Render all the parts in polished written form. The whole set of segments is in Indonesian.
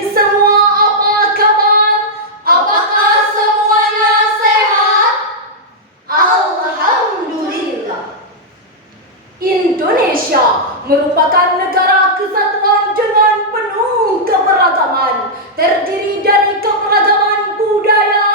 semua apa kabar? Apakah semuanya sehat? Alhamdulillah. Indonesia merupakan negara kesatuan dengan penuh keberagaman, terdiri dari keberagaman budaya,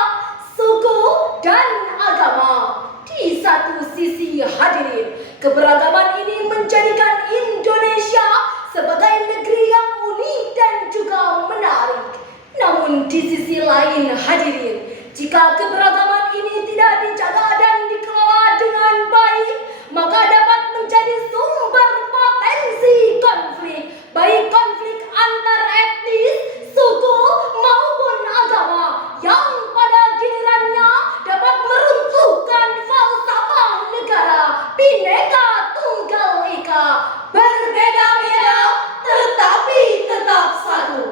suku, dan agama. Di satu sisi hadirin, keberagaman ini menjadikan Indonesia sebagai negeri yang unik dan juga menarik. Namun di sisi lain hadirin, jika keberagaman ini tidak dijaga dan dikelola dengan baik, maka dapat menjadi sumber potensi konflik, baik konflik antar etnis, suku, maupun agama, yang pada gilirannya dapat meruntuhkan falsafah negara Bhinneka Tunggal Ika, berbeda-beda tetapi tetap satu.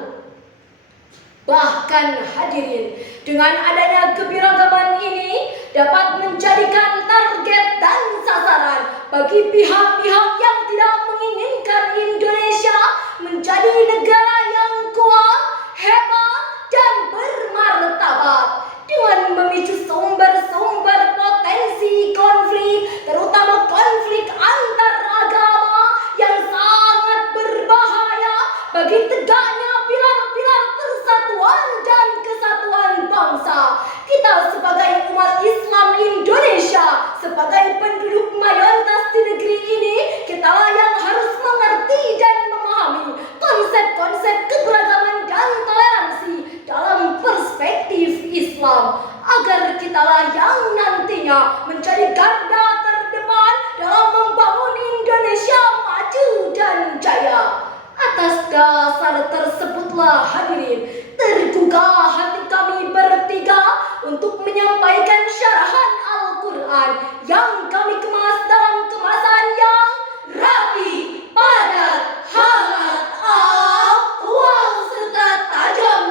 Bahkan hadirin, dengan adanya keberagaman ini dapat menjadikan target dan sasaran bagi pihak-pihak yang tidak menginginkan Indonesia menjadi negara yang kuat, hebat, dan bermartabat, dengan memicu sumber-sumber potensi konflik, terutama konflik antar agama yang sangat berbahaya bagi tegaknya pilar-pilar persatuan dan kesatuan bangsa. Kita sebagai umat Islam Indonesia, sebagai penduduk mayoritas di negeri ini, kitalah yang harus mengerti dan memahami konsep-konsep keberagaman dan toleransi dalam perspektif Islam, agar kitalah yang nantinya menjadi garda terdepan dalam membangun Indonesia maju dan jaya. Atas dasar tersebutlah hadirin, tergugah hati kami bertiga untuk menyampaikan syarahan Al-Quran yang kami kemas dalam kemasan yang rapi, padat, hangat, aktual, serta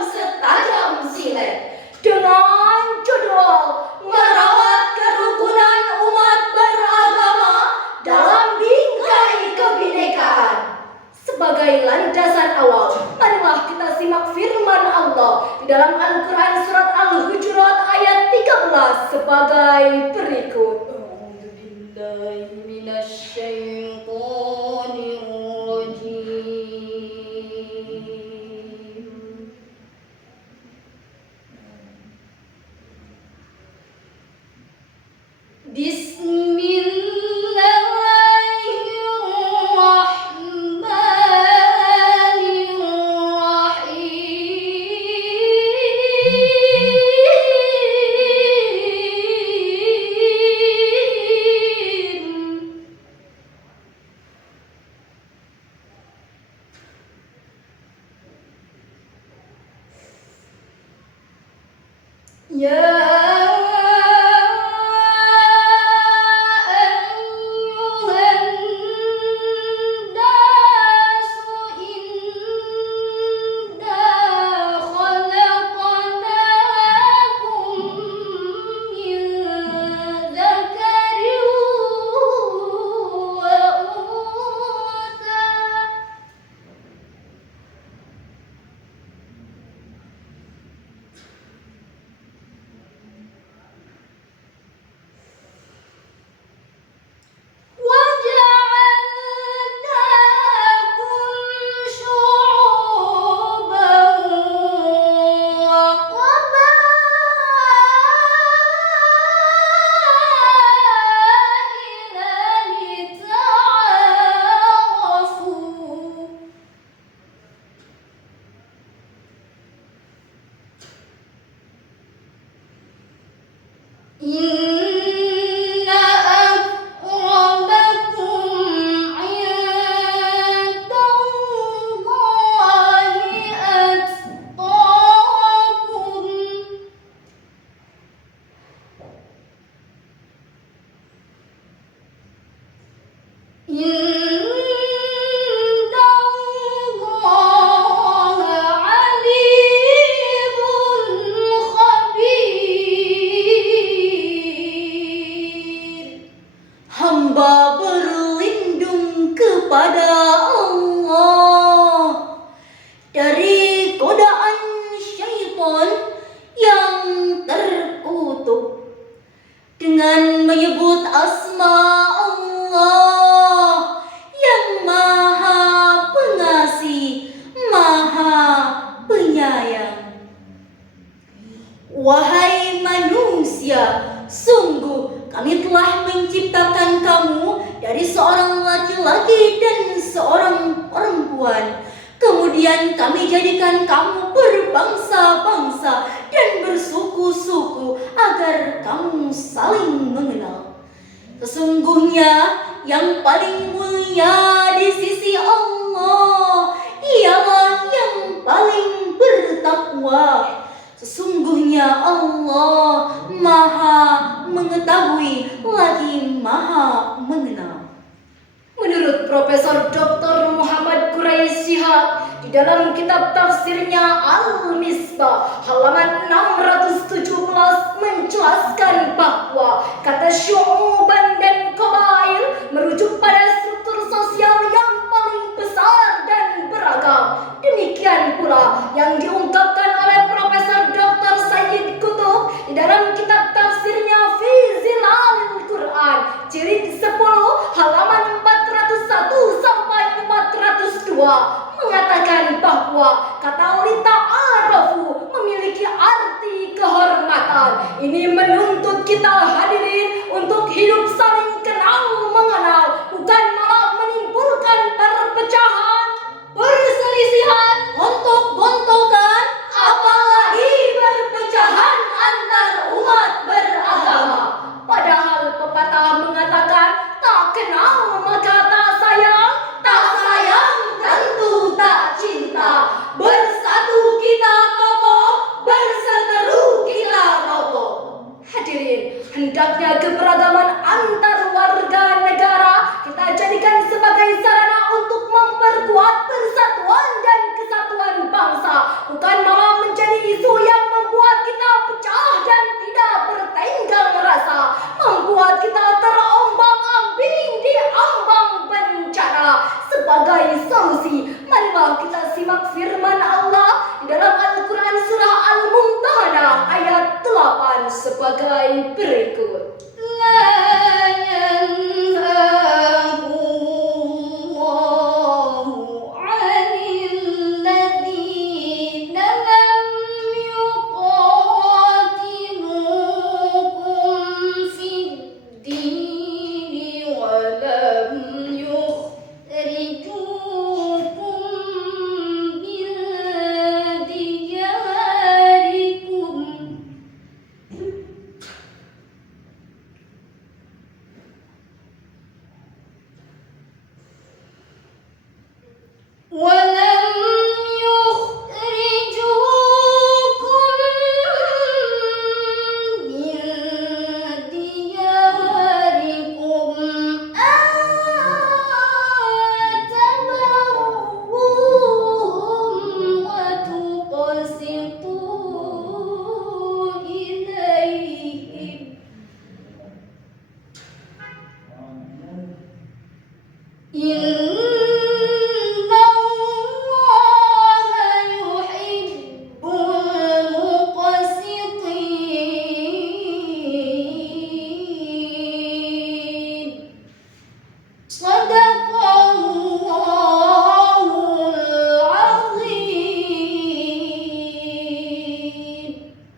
setajam silet, dengan judul Merawat Kerukunan Umat Beragama dalam Bingkai Kebinekaan. Sebagai landasan awal, marilah kita simak firman Allah di dalam Al-Quran surat Al-Hujurat ayat 13 sebagai berikut. asma Allah yang maha pengasih, maha penyayang. Wahai manusia, sungguh kami telah menciptakan kamu dari seorang laki-laki dan seorang perempuan. Kemudian kami jadikan kamu berbangsa-bangsa dan bersuku-suku agar kamu saling mengenal. Sesungguhnya yang paling mulia di sisi Allah ialah yang paling bertakwa. Sesungguhnya Allah maha mengetahui lagi maha mengenal. Menurut Profesor Dr. Muhammad Quraish Shihab di dalam kitab tafsirnya Al-Misbah halaman 617 menjelaskan bahwa kata syu'uban dan qabail merujuk pada struktur sosial yang paling besar dan beragam. Demikian pula yang diungkapkan oleh Profesor Dr. Sayyid Qutb di dalam kitab tafsirnya Fi Zilalil Quran jilid 10 halaman 401 sampai 402 mengatakan bahwa kata lita'arafu memiliki arti kehormatan. Ini menuntut kita hadirin untuk hidup saling kenal mengenal, bukan malah menimbulkan perpecahan, perselisihan, gontok-gontokan, apalagi perpecahan antar umat beragama. Padahal pepatah mengatakan tak kenal maka tak sayang, tak sayang tentu tak cinta. Bersatu kita kokoh, berseteru kita roboh. Hadirin, hendaknya keberagaman antar warga negara kita jadikan sebagai sarana untuk memperkuat persatuan dan kesatuan bangsa, bukan malah menjadi isu yang membuat kita pecah dan tidak bertenggang rasa, membuat kita terombang-ambing di ambang bencana. Sebagai solusi, marilah kita simak firman Allah di dalam Al-Quran surah Al-Mumtahanah ayat 8 sebagai berikut.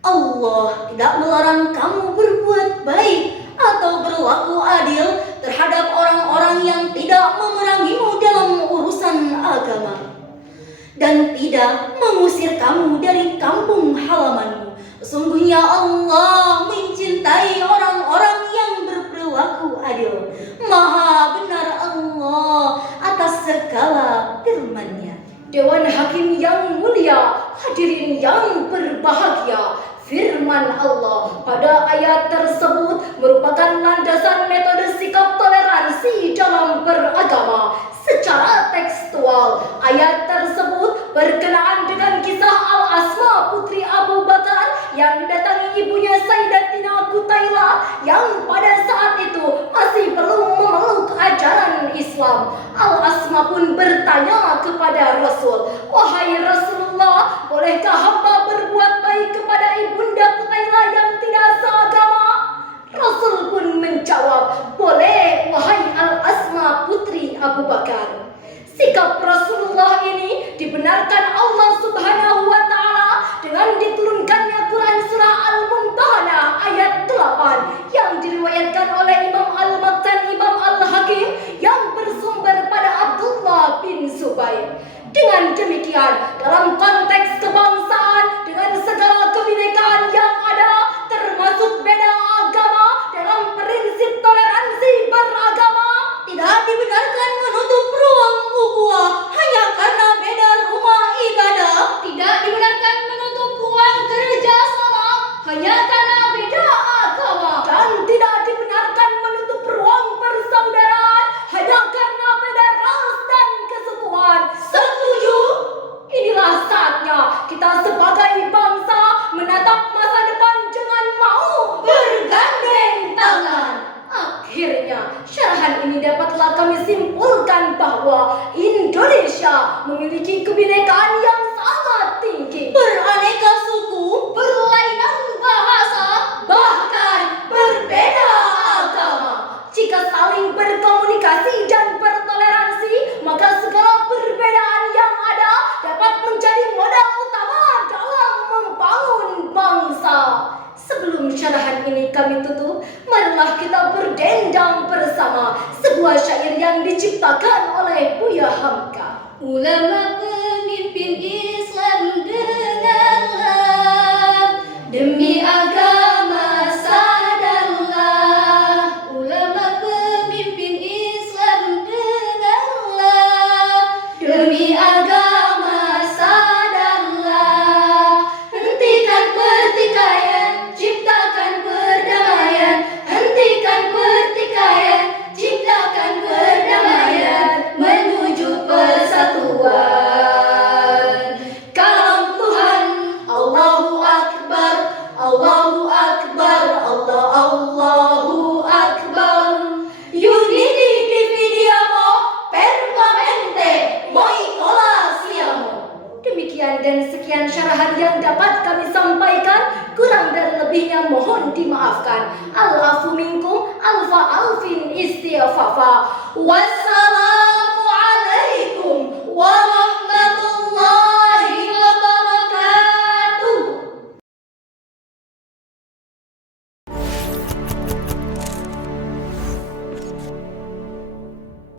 Allah tidak melarang kamu berbuat baik atau berlaku adil terhadap orang-orang yang tidak memerangimu dalam urusan agama dan tidak mengusir kamu dari kampung halamanmu. Sesungguhnya Allah mencintai orang-orang yang berperilaku adil. Maha benar Allah atas segala firman-Nya. Dewan Hakim yang mulia, hadirin yang berbahagia, firman Allah pada ayat tersebut merupakan landasan metode sikap toleransi dalam beragama. Secara tekstual, ayat tersebut berkenaan dengan kisah Al-Asma putri Abu Bakar yang didatangi ibunya Sayyidatina Qutailah yang pada saat itu masih belum memeluk ajaran Islam. Al-Asma pun bertanya kepada Rasul, "Wahai Rasulullah, bolehkah hamba berbuat baik kepada ibunda Qutailah yang tidak seagama?" Rasul pun menjawab, membenarkan Allah Subhanahu wa Ta'ala dengan diturunkannya Quran surah Al-Mumtahanah ayat 8 yang diriwayatkan oleh Imam Al-Maktan Imam Al-Hakim yang bersumber pada Abdullah bin Zubair. Dengan demikian, dalam konteks kebangsaan dengan segala kebinekaan yang ada, termasuk beda agama dalam prinsip toleransi beragama, tidak dibenarkan menutup ruang ukhuwah hanya karena beda rumah ibadah. tidak dibenarkan menutup ruang kerjasama hanya karena beda agama, dan tidak dibenarkan menutup ruang persaudaraan hanya karena beda ras dan kesukuan. Setuju? Inilah saatnya kita sebagai bangsa menatap masa depan dengan mau bergandeng tangan. Akhirnya, syarahan ini dapatlah kami simpulkan bahwa Indonesia memiliki kebinekaan yang sangat tinggi, Beraneka suku, berlainan bahasa, bahkan berbeda agama. Jika saling berkomunikasi dan bertoleransi, maka segala perbedaan yang ada dapat menjadi modal utama dalam membangun bangsa. Sebelum syarahan ini kami tutup, marilah kita berdendang bersama sebuah syair yang diciptakan oleh Buya Hamka. Ulama pemimpin Islam dengarlah, demi agama sadarlah. Ulama pemimpin Islam dengarlah, demi agama sadarlah. Hentikan pertikaian, ciptakan perdamaian. Hentikan pertikaian, ciptakan perdamaian menuju persatuan. Kalam Tuhan, Allahu Akbar, Allahu Akbar, Allahu Akbar. Uniti dividiamo, permanente, moi siamo. Demikian dan sekian syarahan yang dapat kami sampaikan. Kurang dan lebihnya mohon dimaafkan. Al-afu minkum, alfa alfin istighfafa.